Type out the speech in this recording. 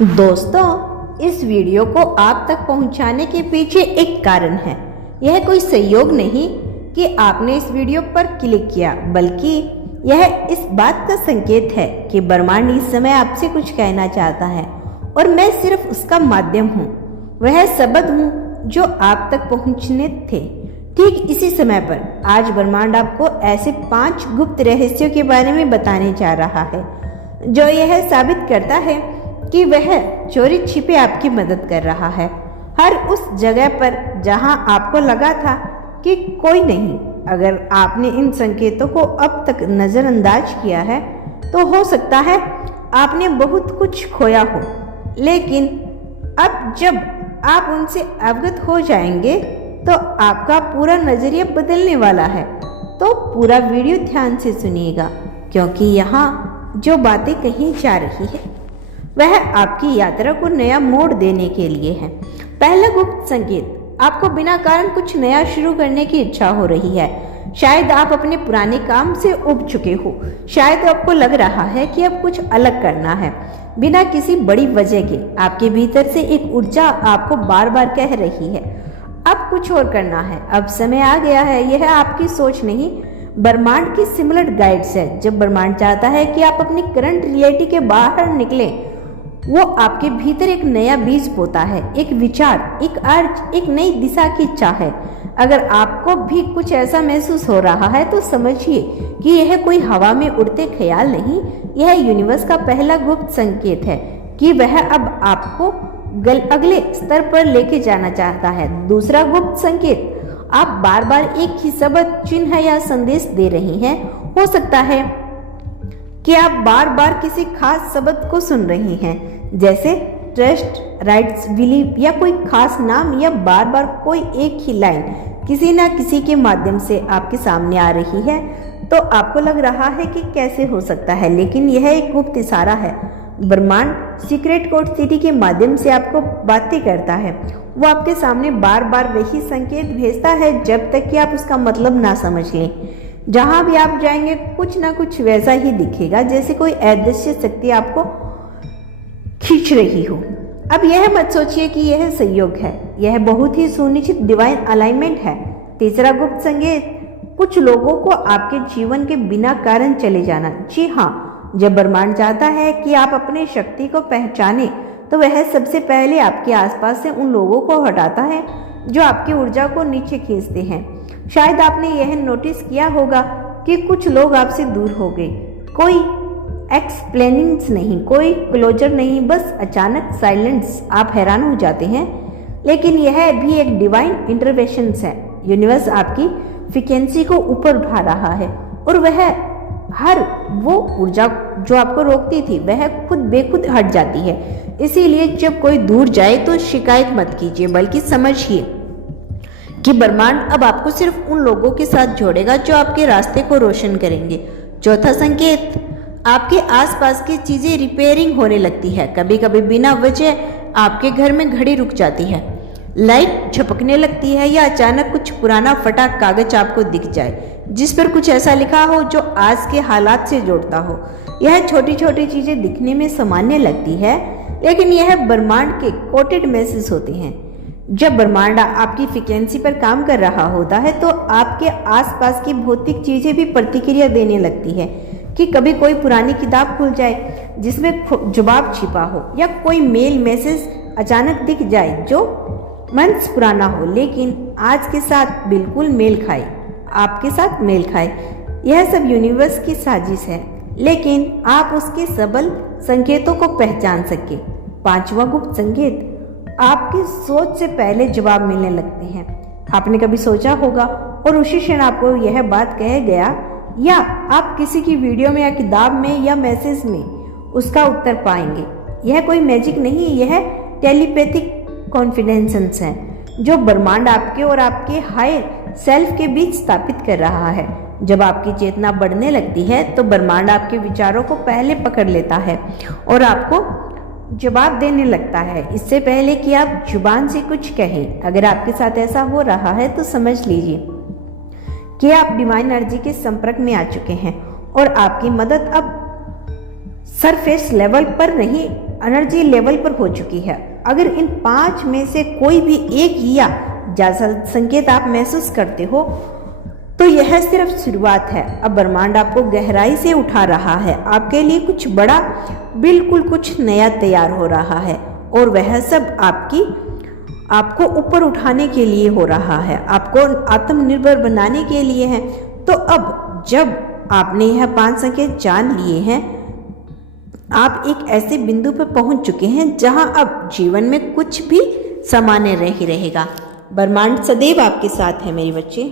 दोस्तों, इस वीडियो को आप तक पहुंचाने के पीछे एक कारण है। यह कोई संयोग नहीं कि आपने इस वीडियो पर क्लिक किया, बल्कि यह इस बात का संकेत है कि ब्रह्मांड इस समय आपसे कुछ कहना चाहता है और मैं सिर्फ उसका माध्यम हूँ। वह शब्द हूँ जो आप तक पहुँचने थे। ठीक इसी समय पर आज ब्रह्मांड आपको ऐसे 5 गुप्त रहस्यों के बारे में बताने जा रहा है जो यह साबित करता है कि वह चोरी छिपे आपकी मदद कर रहा है। हर उस जगह पर जहां आपको लगा था कि कोई नहीं। अगर आपने इन संकेतों को अब तक नज़रअंदाज किया है तो हो सकता है आपने बहुत कुछ खोया हो, लेकिन अब जब आप उनसे अवगत हो जाएंगे तो आपका पूरा नज़रिया बदलने वाला है। तो पूरा वीडियो ध्यान से सुनिएगा, क्योंकि यहाँ जो बातें कही जा रही है वह आपकी यात्रा को नया मोड़ देने के लिए है। पहला गुप्त संकेत, आपको बिना कारण कुछ नया शुरू करने की इच्छा हो रही है। शायद आप अपने पुराने काम से उब चुके हो। शायद आपको लग रहा है कि अब कुछ अलग करना है बिना किसी बड़ी वजह के। आपके भीतर से एक ऊर्जा आपको बार बार कह रही है अब कुछ और करना है, अब समय आ गया है। यह आपकी सोच नहीं, ब्रह्मांड की सिमुलेट गाइड्स है। जब ब्रह्मांड चाहता है कि आप अपनी करंट रियलिटी के बाहर निकलें, वो आपके भीतर एक नया बीज बोता है, एक विचार, एक अर्थ, एक नई दिशा की इच्छा है। अगर आपको भी कुछ ऐसा महसूस हो रहा है तो समझिए कि यह कोई हवा में उड़ते ख्याल नहीं, यह यूनिवर्स का पहला गुप्त संकेत है कि वह अब आपको अगले स्तर पर लेके जाना चाहता है। दूसरा गुप्त संकेत, आप बार बार एक ही शब्द, चिन्ह या संदेश दे रहे हैं। हो सकता है कि आप बार बार किसी खास शब्द को सुन रही हैं, जैसे ट्रस्ट, राइट्स, बिलीव या कोई खास नाम, या बार बार कोई एक ही लाइन किसी ना किसी के माध्यम से आपके सामने आ रही है। तो आपको लग रहा है कि कैसे हो सकता है, लेकिन यह एक गुप्त इशारा है। ब्रह्मांड सीक्रेट कोड सिटी के माध्यम से आपको बातें करता है। वो आपके सामने बार बार वही संकेत भेजता है जब तक कि आप उसका मतलब ना समझ लें। जहां भी आप जाएंगे कुछ ना कुछ वैसा ही दिखेगा, जैसे कोई अदृश्य शक्ति आपको खींच रही हो। अब यह मत सोचिए कि यह संयोग है, यह बहुत ही सुनिश्चित डिवाइन अलाइनमेंट है। तीसरा गुप्त संकेत, कुछ लोगों को आपके जीवन के बिना कारण चले जाना। जी हाँ, जब ब्रह्मांड चाहता है कि आप अपनी शक्ति को पहचाने तो वह सबसे पहले आपके आसपास से उन लोगों को हटाता है जो आपकी ऊर्जा को नीचे खींचते हैं। शायद आपने यह नोटिस किया होगा कि कुछ लोग आपसे दूर हो गए। कोई एक्सप्लेनिंग्स नहीं, कोई क्लोजर नहीं, बस अचानक साइलेंस। आप हैरान हो जाते हैं, लेकिन यह भी एक डिवाइन इंटरवेंशन है। यूनिवर्स आपकी फ्रीक्वेंसी को ऊपर उठा रहा है और वह हर वो ऊर्जा जो आपको रोकती थी वह खुद बेखुद हट जाती है। इसीलिए जब कोई दूर जाए तो शिकायत मत कीजिए, बल्कि समझिए कि ब्रह्मांड अब आपको सिर्फ उन लोगों के साथ जोड़ेगा जो आपके रास्ते को रोशन करेंगे। चौथा संकेत, आपके आसपास की चीजें रिपेयरिंग होने लगती है। कभी कभी बिना वजह आपके घर में घड़ी रुक जाती है, लाइट झपकने लगती है, या अचानक कुछ पुराना फटा कागज आपको दिख जाए जिस पर कुछ ऐसा लिखा हो जो आज के हालात से जोड़ता हो। यह छोटी छोटी चीजें दिखने में सामान्य लगती है, लेकिन यह ब्रह्मांड के कोटेड मैसेज होते हैं। जब ब्रह्मांड आपकी फ्रीक्वेंसी पर काम कर रहा होता है तो आपके आसपास की भौतिक चीजें भी प्रतिक्रिया देने लगती है। कि कभी कोई पुरानी किताब खुल जाए जिसमें जवाब छिपा हो, या कोई मेल मैसेज अचानक दिख जाए जो मंथ्स पुराना हो लेकिन आज के साथ बिल्कुल मेल खाए, आपके साथ मेल खाए। यह सब यूनिवर्स की साजिश है, लेकिन आप उसके सबल संकेतों को पहचान सके। पांचवा गुप्त संकेत, आपकी सोच से पहले जवाब मिलने लगते हैं। आपने कभी सोचा होगा और उसी क्षण आपको यह बात कह गया, या आप किसी की वीडियो में या किताब में या मैसेज में उसका उत्तर पाएंगे। यह कोई मैजिक नहीं, यह टेलीपैथिक कॉन्फिडेंस है जो ब्रह्मांड आपके और आपके हायर सेल्फ के बीच स्थापित कर रहा है। जब आपकी चेतना बढ़ने लगती है तो ब्रह्मांड आपके विचारों को पहले पकड़ लेता है और आपको जवाब देने लगता है, इससे पहले कि आप जुबान से कुछ कहें। अगर आपके साथ ऐसा हो रहा है तो समझ लीजिए कि आप डिवाइन एनर्जी के संपर्क में आ चुके हैं और आपकी मदद अब सरफेस लेवल पर नहीं, एनर्जी लेवल पर हो चुकी है। अगर इन 5 में से कोई भी एक या जैसा संकेत आप महसूस करते हो तो यह सिर्फ शुरुआत है। अब ब्रह्मांड आपको गहराई से उठा रहा है, आपके लिए कुछ बड़ा, बिल्कुल कुछ नया तैयार हो रहा है और वह सब आपको ऊपर उठाने के लिए हो रहा है, आपको आत्मनिर्भर बनाने के लिए है। तो अब जब आपने यह 5 संकेत जान लिए हैं, आप एक ऐसे बिंदु पर पहुंच चुके हैं जहां अब जीवन में कुछ भी सामान्य नहीं रहेगा। ब्रह्मांड सदैव आपके साथ है मेरे बच्चे।